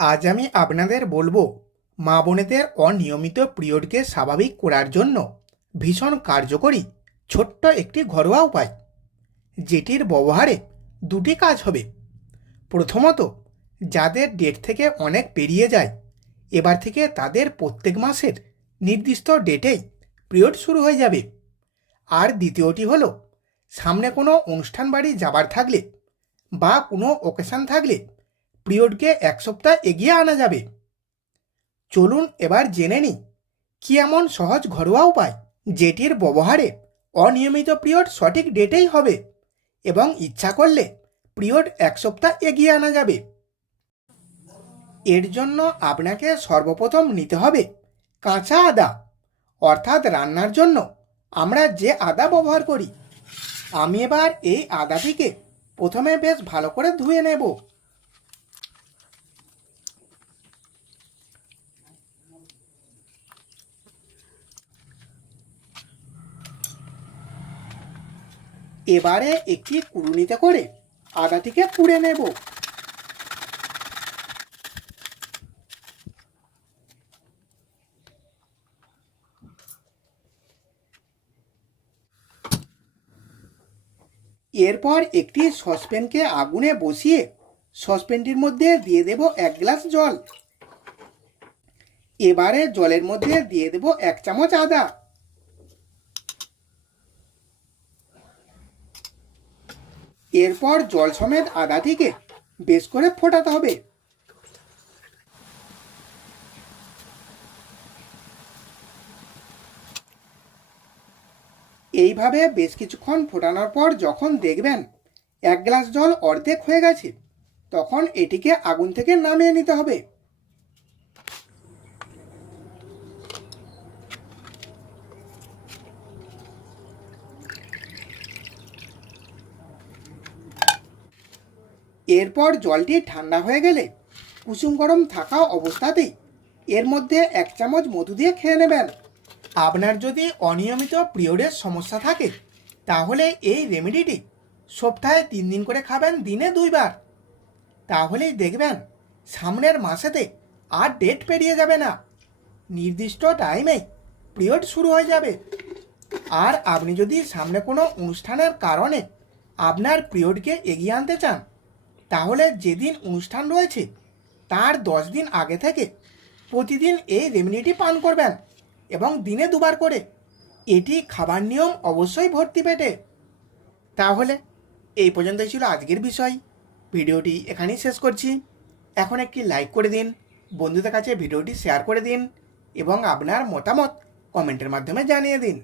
আজ আমি আপনাদের বলব মা বোনেদের অনিয়মিত পিরিয়ডকে স্বাভাবিক করার জন্য ভীষণ কার্যকরী ছোট্ট একটি ঘরোয়া উপায়, যেটির ব্যবহারে দুটি কাজ হবে। প্রথমত, যাদের ডেট থেকে অনেক পেরিয়ে যায়, এবার থেকে তাদের প্রত্যেক মাসের নির্দিষ্ট ডেটেই পিরিয়ড শুরু হয়ে যাবে। আর দ্বিতীয়টি হলো, সামনে কোনো অনুষ্ঠান বাড়ি যাবার থাকলে বা কোনো ওকেশন থাকলে পিরিয়ডকে এক সপ্তাহ এগিয়ে আনা যাবে। চলুন এবার জেনে নিই, কি এমন সহজ ঘরোয়া উপায় যেটির ব্যবহারে অনিয়মিত পিরিয়ড সঠিক ডেটেই হবে এবং ইচ্ছা করলে পিরিয়ড এক সপ্তাহ এগিয়ে আনা যাবে। এর জন্য আপনাকে সর্বপ্রথম নিতে হবে কাঁচা আদা, অর্থাৎ রান্নার জন্য আমরা যে আদা ব্যবহার করি। আমি এবার এই আদাটিকে প্রথমে বেশ ভালো করে ধুয়ে নেব। এবারে একটি কুড়ুনিতে করে আদাটিকে কুড়ে নেব। এরপর একটি সসপ্যানকে আগুনে বসিয়ে সসপ্যানটির মধ্যে দিয়ে দেব এক গ্লাস জল। এবারে জলের মধ্যে দিয়ে দেব এক চামচ আদা। এরপর জল সমেত আদাটিকে বেশ করে ফোটাতে হবে। এইভাবে বেশ কিছুক্ষণ ফোটানোর পর যখন দেখবেন এক গ্লাস জল অর্ধেক হয়ে গেছে, তখন এটিকে আগুন থেকে নামিয়ে নিতে হবে। এরপর জলটি ঠান্ডা হয়ে গেলে কুসুম গরম থাকা অবস্থাতেই এর মধ্যে এক চামচ মধু দিয়ে খেয়ে নেবেন। আপনার যদি অনিয়মিত পিরিয়ডের সমস্যা থাকে, তাহলে এই রেমেডিটি সপ্তাহে তিন দিন করে খাবেন দিনে দুইবার। তাহলেই দেখবেন সামনের মাসেতে আর ডেট পেরিয়ে যাবে না। নির্দিষ্ট টাইমে পিরিয়ড শুরু হয়ে যাবে। আর আপনি যদি সামনে কোনো অনুষ্ঠানের কারণে আপনার পিরিয়ডকে এগিয়ে আনতে চান তাহলে যেদিন অনুষ্ঠান রয়েছে, তার দশ দিন আগে থেকে প্রতিদিন এই রেমেডিটি পান করবেন এবং দিনে দুবার করে এটি খাবার নিয়ম অবশ্যই ভর্তি পেটে। তাহলে এই পর্যন্তই ছিল আজকের বিষয়। ভিডিওটি এখানেই শেষ করছি। এখন একটি লাইক করে দিন, বন্ধুদের কাছে ভিডিওটি শেয়ার করে দিন এবং আপনার মতামত কমেন্টের মাধ্যমে জানিয়ে দিন।